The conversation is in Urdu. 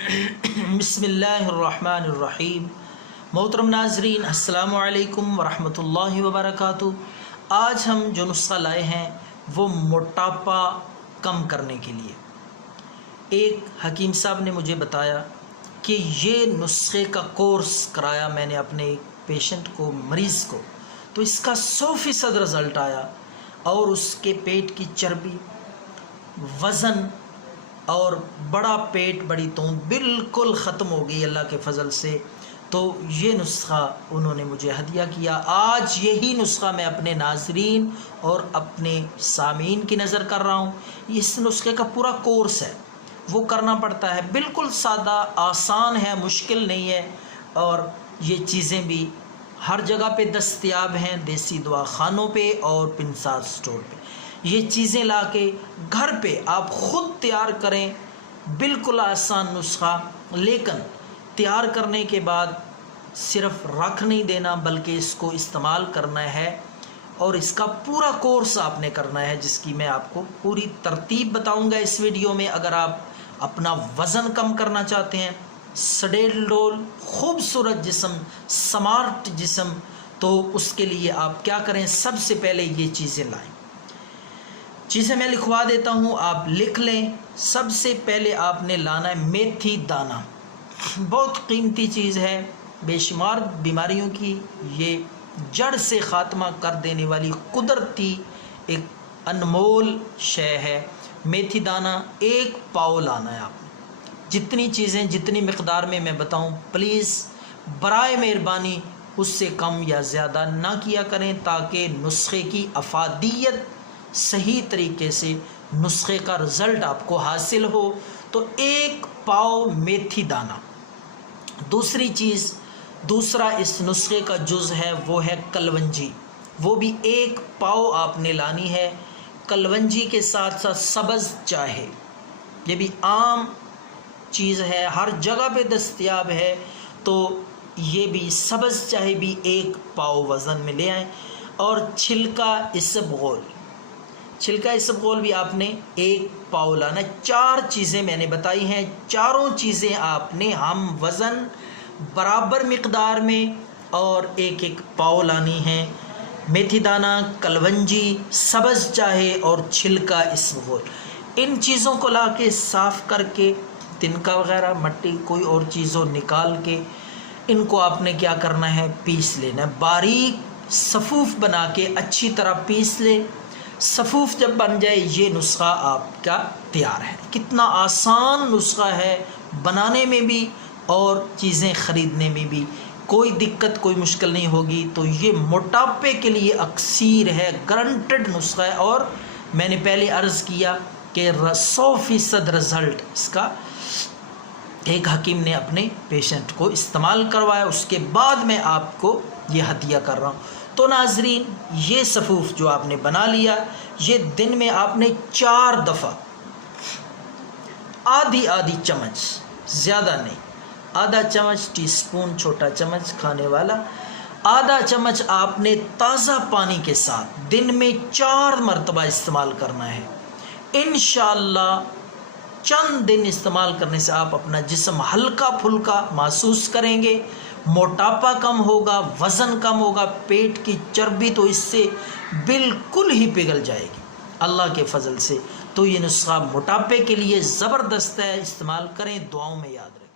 بسم اللہ الرحمن الرحیم۔ محترم ناظرین، السلام علیکم ورحمۃ اللہ وبرکاتہ۔ آج ہم جو نسخہ لائے ہیں وہ موٹاپا کم کرنے کے لیے۔ ایک حکیم صاحب نے مجھے بتایا کہ یہ نسخے کا کورس کرایا میں نے اپنے ایک پیشنٹ کو، مریض کو، تو اس کا 100% رزلٹ آیا اور اس کے پیٹ کی چربی، وزن اور بڑا پیٹ، بڑی توند بالکل ختم ہو گئی اللہ کے فضل سے۔ تو یہ نسخہ انہوں نے مجھے ہدیہ کیا۔ آج یہی نسخہ میں اپنے ناظرین اور اپنے سامعین کی نظر کر رہا ہوں۔ اس نسخے کا پورا کورس ہے، وہ کرنا پڑتا ہے، بالکل سادہ آسان ہے، مشکل نہیں ہے، اور یہ چیزیں بھی ہر جگہ پہ دستیاب ہیں، دیسی دوا خانوں پہ اور پنساز سٹور پہ۔ یہ چیزیں لا کے گھر پہ آپ خود تیار کریں، بالکل آسان نسخہ، لیکن تیار کرنے کے بعد صرف رکھ نہیں دینا بلکہ اس کو استعمال کرنا ہے، اور اس کا پورا کورس آپ نے کرنا ہے، جس کی میں آپ کو پوری ترتیب بتاؤں گا اس ویڈیو میں۔ اگر آپ اپنا وزن کم کرنا چاہتے ہیں، سڈیل ڈول، خوبصورت جسم، سمارٹ جسم، تو اس کے لیے آپ کیا کریں؟ سب سے پہلے یہ چیزیں لائیں۔ چیزیں میں لکھوا دیتا ہوں، آپ لکھ لیں۔ سب سے پہلے آپ نے لانا ہے میتھی دانہ، بہت قیمتی چیز ہے، بے شمار بیماریوں کی یہ جڑ سے خاتمہ کر دینے والی قدرتی ایک انمول شے ہے۔ میتھی دانہ 1 پاؤ لانا ہے آپ نے۔ جتنی چیزیں جتنی مقدار میں بتاؤں، پلیز برائے مہربانی اس سے کم یا زیادہ نہ کیا کریں، تاکہ نسخے کی افادیت صحیح طریقے سے، نسخے کا رزلٹ آپ کو حاصل ہو۔ تو 1 پاؤ میتھی دانہ۔ دوسری چیز، دوسرا اس نسخے کا جز ہے وہ ہے کلونجی، وہ بھی 1 پاؤ آپ نے لانی ہے۔ کلونجی کے ساتھ ساتھ سبز چاہے، یہ بھی عام چیز ہے، ہر جگہ پہ دستیاب ہے، تو یہ بھی سبز چاہے بھی 1 پاؤ وزن میں لے آئیں۔ اور چھلکا اسبغول، چھلکا اسبغول بھی آپ نے 1 پاؤ لانا ہے۔ 4 چیزیں میں نے بتائی ہیں، چاروں چیزیں آپ نے ہم وزن برابر مقدار میں اور 1 پاؤ لانی ہیں۔ میتھی دانہ، کلونجی، سبز چاہے اور چھلکا اسبغول، ان چیزوں کو لا کے صاف کر کے، تنکا وغیرہ، مٹی، کوئی اور چیزوں نکال کے، ان کو آپ نے کیا کرنا ہے؟ پیس لینا ہے، باریک صفوف بنا کے اچھی طرح پیس لے۔ صفوف جب بن جائے، یہ نسخہ آپ کا تیار ہے۔ کتنا آسان نسخہ ہے، بنانے میں بھی اور چیزیں خریدنے میں بھی کوئی دقت، کوئی مشکل نہیں ہوگی۔ تو یہ موٹاپے کے لیے اکسیر ہے، گارنٹڈ نسخہ ہے، اور میں نے پہلے عرض کیا کہ 100% رزلٹ اس کا ایک حکیم نے اپنے پیشنٹ کو استعمال کروایا، اس کے بعد میں آپ کو یہ ہدیہ کر رہا ہوں۔ تو ناظرین، یہ صفوف جو آپ نے بنا لیا، یہ دن میں آپ نے 4 دفعہ آدھی چمچ، زیادہ نہیں، آدھا چمچ، ٹی سپون چھوٹا چمچ کھانے والا، آدھا چمچ آپ نے تازہ پانی کے ساتھ دن میں 4 مرتبہ استعمال کرنا ہے۔ انشاءاللہ چند دن استعمال کرنے سے آپ اپنا جسم ہلکا پھلکا محسوس کریں گے، موٹاپا کم ہوگا، وزن کم ہوگا، پیٹ کی چربی تو اس سے بالکل ہی پگھل جائے گی اللہ کے فضل سے۔ تو یہ نسخہ موٹاپے کے لیے زبردست ہے، استعمال کریں، دعاؤں میں یاد رکھیں۔